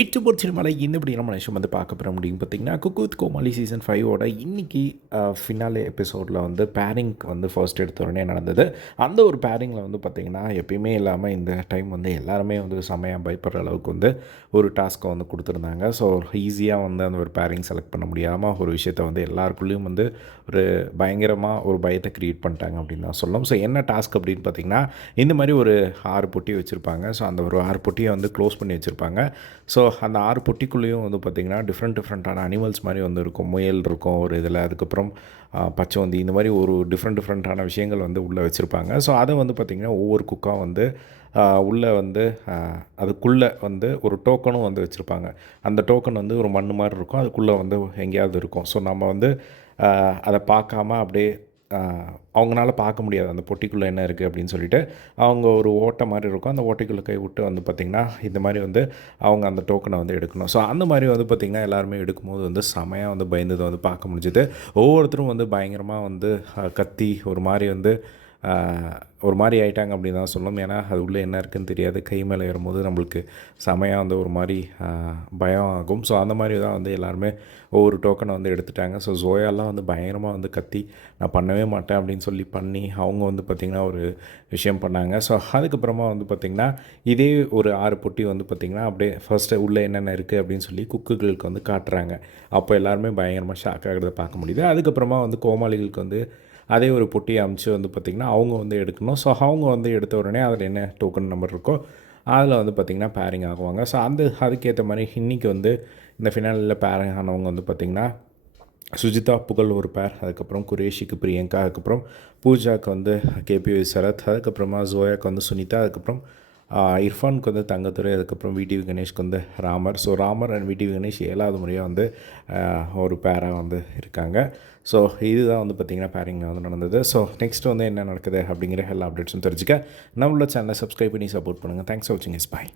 எட்டு பொறிச்சிருமலை இந்த இப்படி நம்ம நிமிஷம் வந்து பார்க்க போகிற முடியும் பார்த்திங்கன்னா குக்கூத் கோமாளி சீசன் ஃபைவோட இன்றைக்கி ஃபினாலே எபிசோடில் வந்து பேரிங் வந்து ஃபர்ஸ்ட் எடுத்த உடனே நடந்தது. அந்த ஒரு பேரிங்கில் வந்து பார்த்திங்கன்னா எப்பயுமே இல்லாமல் இந்த டைம் வந்து எல்லாருமே வந்து செமையாக பயப்படுற அளவுக்கு வந்து ஒரு டாஸ்க்கை வந்து கொடுத்துருந்தாங்க. ஸோ ஈஸியாக வந்து அந்த ஒரு பேரிங் செலக்ட் பண்ண முடியாமல் ஒரு விஷயத்தை வந்து எல்லாருக்குள்ளேயும் வந்து ஒரு பயங்கரமாக ஒரு பயத்தை க்ரியேட் பண்ணிட்டாங்க அப்படின்னு தான் சொல்லும் ஸோ என்ன டாஸ்க் அப்படின்னு பார்த்தீங்கன்னா இந்த மாதிரி ஒரு ஆறு பொட்டி வச்சுருப்பாங்க. ஸோ அந்த ஒரு ஆறு பொட்டியை வந்து க்ளோஸ் பண்ணி வச்சுருப்பாங்க. ஸோ ஸோ அந்த ஆறு பொட்டிக்குள்ளேயும் வந்து பார்த்திங்கன்னா டிஃப்ரெண்ட் டிஃப்ரெண்ட்டான அனிமல்ஸ் மாதிரி வந்து இருக்கும். முயல் இருக்கும் ஒரு இதில் அதுக்கப்புறம் பச்சைவந்தி இந்த மாதிரி ஒரு டிஃப்ரெண்ட் டிஃப்ரெண்ட்டான விஷயங்கள் வந்து உள்ளே வச்சுருப்பாங்க. ஸோ அதை வந்து பார்த்திங்கன்னா ஒவ்வொரு குக்காக வந்து உள்ளே வந்து அதுக்குள்ளே வந்து ஒரு டோக்கனும் வந்து வச்சுருப்பாங்க. அந்த டோக்கன் வந்து ஒரு மண் மாதிரி இருக்கும். அதுக்குள்ளே வந்து எங்கேயாவது இருக்கும். ஸோ நம்ம வந்து அதை பார்க்காம அப்படியே அவங்களால பார்க்க முடியாது. அந்த பொட்டிக்குள்ளே என்ன இருக்குது அப்படின்னு சொல்லிட்டு அவங்க ஒரு ஓட்டை மாதிரி இருக்கும். அந்த ஓட்டைக்குள்ளே கை விட்டு வந்து பார்த்திங்கன்னா இந்த மாதிரி வந்து அவங்க அந்த டோக்கனை வந்து எடுக்கணும். ஸோ அந்த மாதிரி வந்து பார்த்திங்கன்னா எல்லாருமே எடுக்கும்போது வந்து செமையாக வந்து பயந்ததை வந்து பார்க்க முடிஞ்சுது. ஒவ்வொருத்தரும் வந்து பயங்கரமாக வந்து கத்தி ஒரு மாதிரி வந்து ஒரு மாதிரி ஆகிட்டாங்க அப்படின்னு தான் சொல்லணும். ஏன்னா அது உள்ளே என்ன இருக்குதுன்னு தெரியாது. கை மேலே ஏறும்போது நம்மளுக்கு செமையாக வந்து ஒரு மாதிரி பயம் ஆகும். ஸோ அந்த மாதிரி தான் வந்து எல்லாருமே ஒவ்வொரு டோக்கனை வந்து எடுத்துட்டாங்க. ஸோ ஜோயாலாம் வந்து பயங்கரமாக வந்து கத்தி நான் பண்ணவே மாட்டேன் அப்படின்னு சொல்லி பண்ணி அவங்க வந்து பார்த்திங்கன்னா ஒரு விஷயம் பண்ணாங்க. ஸோ அதுக்கப்புறமா வந்து பார்த்திங்கன்னா இதே ஒரு ஆறு பொட்டி வந்து பார்த்திங்கன்னா அப்படியே ஃபர்ஸ்ட்டு உள்ளே என்னென்ன இருக்குது அப்படின்னு சொல்லி குக்குகளுக்கு வந்து காட்டுறாங்க. அப்போ எல்லாருமே பயங்கரமாக ஷாக் ஆகிறத பார்க்க முடியுது. அதுக்கப்புறமா வந்து கோமாளிகளுக்கு வந்து அதே ஒரு பொட்டியை அமுச்சு வந்து பார்த்திங்கன்னா அவங்க வந்து எடுக்கணும். ஸோ அவங்க வந்து எடுத்த உடனே அதில் என்ன டோக்கன் நம்பர் இருக்கோ அதில் வந்து பார்த்திங்கன்னா பேரிங் ஆகுவாங்க. ஸோ அந்த அதுக்கேற்ற மாதிரி இன்றைக்கி வந்து இந்த ஃபினாலில் பேரிங் ஆனவங்க வந்து பார்த்திங்கன்னா சுஜிதா புகழ் ஒரு பேர் அதுக்கப்புறம் குரேஷிக்கு பிரியங்கா அதுக்கப்புறம் பூஜாவுக்கு வந்து கேபி சரத் அதுக்கப்புறமா ஜோயாவுக்கு வந்து சுனிதா அதுக்கப்புறம் இர்ஃபானுக்கு வந்து தங்கத்துறை அதுக்கப்புறம் விடிவி கணேஷ்க்கு வந்து Ramar. So Ramar and VTV Ganesh ஏழாவது முறையாக வந்து ஒரு பேராக வந்து இருக்காங்க. ஸோ இதுதான் வந்து பார்த்திங்கன்னா பேரிங் வந்து நடந்தது. ஸோ நெக்ஸ்ட் வந்து என்ன நடக்குது அப்படிங்கிற எல்லா அப்டேட்ஸும் தெரிஞ்சுக்க. நம்மளோட சேனலை சப்ஸ்கிரைப் பண்ணி சப்போர்ட் பண்ணுங்கள் தேங்க்ஸ் ஃபார் வாட்சிங் இஸ் பாய்